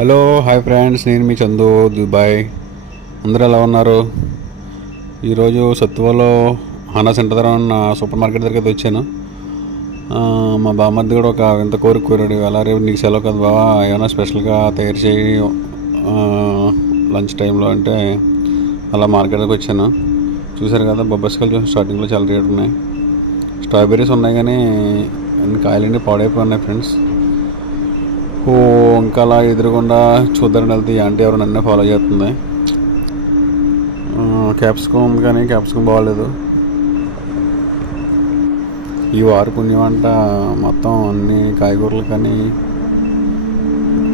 Hello hi friends, నేను మీ Chandu Dubai. అందరూ ఎలా ఉన్నారు? ఈరోజు సత్తువలో హానా సెంటర్ దగ్గర ఉన్న సూపర్ మార్కెట్ దగ్గరికి వచ్చాను. మా బామ్మర్ది కూడా ఒక వింత కోరిక కోరాడు. ఎలా రేపు నీకు సెలవు కదా బావా, ఏమైనా స్పెషల్గా తయారు చేయి లంచ్ టైంలో అంటే అలా మార్కెట్కి వచ్చాను. చూశారు కదా, బొబ్బస్కాయలు చూసి స్టార్టింగ్లో చాలా రేటు ఉన్నాయి. స్ట్రాబెర్రీస్ ఉన్నాయి కానీ అన్ని కాయలన్నీ పాడైపోయి ఉన్నాయి ఫ్రెండ్స్. ఇంకా అలా ఎదురుగుండా చూద్దారని వెళ్తే ఈ ఆంటీ ఎవరు నన్నే ఫాలో చేస్తుంది. క్యాప్సికమ్ ఉంది కానీ క్యాప్సికమ్ బాగాలేదు. ఈ వారు పుణ్యం అంట మొత్తం అన్ని కాయగూరలు కానీ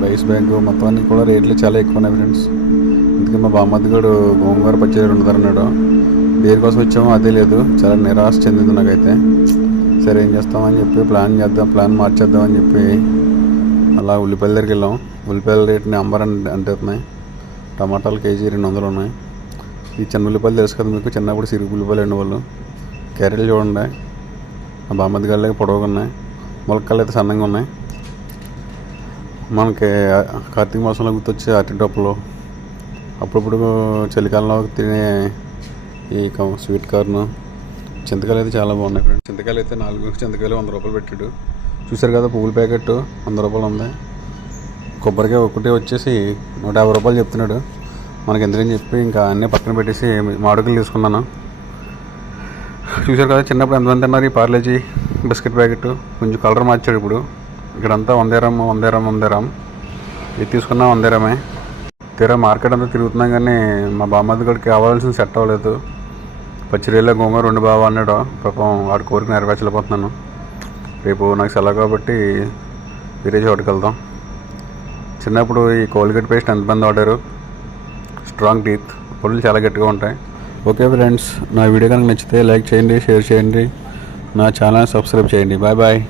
రైస్ బ్యాగ్ మొత్తం అన్నీ కూడా రేట్లు చాలా ఎక్కువ ఉన్నాయి ఫ్రెండ్స్. అందుకే మా బామ్మద్ది కూడా గోంగూర పచ్చడి వండుతారన్నాడు. దేనికోసం వచ్చామో అదే లేదు, చాలా నిరాశ చెందింది నాకైతే. సరే ఏం చేస్తామని చెప్పి ప్లాన్ మార్చేద్దామని చెప్పి అలా ఉల్లిపాయల దగ్గరికి వెళ్ళాం. ఉల్లిపాయల రేట్ని అంటున్నాయి. టమాటాలు కేజీ 200 ఉన్నాయి. ఈ చిన్న ఉల్లిపాయలు తెలుసు కదా మీకు, చిన్నప్పుడు సిరుగు ఉల్లిపాయలు ఉండేవాళ్ళు. క్యారెట్లు చూడండి, ఆ బామ్మది గళ్ళకి పొడవుగా ఉన్నాయి. ములక్కాయలు అయితే సన్నంగా ఉన్నాయి. మనకి కార్తీక మాసంలో గుర్తొచ్చే అరటి టప్పులు, అప్పుడప్పుడు చలికాలంలో తినే ఈ స్వీట్ కార్న్. చింతకాయలు అయితే చాలా బాగున్నాయి ఫ్రెండ్స్. చింతకాయలు అయితే 4 చింతకాయలు 100 రూపాయలు పెట్టాడు. చూసారు కదా, పువ్వుల ప్యాకెట్ 100 రూపాయలు ఉంది. కొబ్బరికాయ ఒకటి వచ్చేసి 150 రూపాయలు చెప్తున్నాడు. మనకి ఎందుకని చెప్పి ఇంకా అన్నీ పక్కన పెట్టేసి మామిడికాయలు తీసుకున్నాను. చూసారు కదా, చిన్నప్పుడు ఎంతమంది తిన్నారు ఈ పార్లేజీ బిస్కెట్ ప్యాకెట్. కొంచెం కలర్ మార్చాడు. ఇప్పుడు ఇక్కడంతా 100 గ్రామ్ ఇది తీసుకున్నా 100 గ్రామే. తీరా మార్కెట్ అంతా తిరుగుతున్నాం కానీ మా బామ్మది గడికి కావాల్సిన సెట్ అవ్వలేదు. పచ్చిరేళ్ళ గోంగూర 2 బావ అన్నాడు. పాపం వాడి కోరిక నెరవేర్చలేకపోతున్నాను. రేపు నాకు సెలవు కాబట్టి వేరే చోటుకి వెళ్దాం. చిన్నప్పుడు ఈ కోల్గేట్ పేస్ట్ ఎంతమంది వాడారు? స్ట్రాంగ్ టీత్, పళ్ళు చాలా గట్టిగా ఉంటాయి. ఓకే ఫ్రెండ్స్, నా వీడియో కనుక నచ్చితే లైక్ చేయండి, షేర్ చేయండి, నా ఛానల్ సబ్స్క్రైబ్ చేయండి. Bye bye.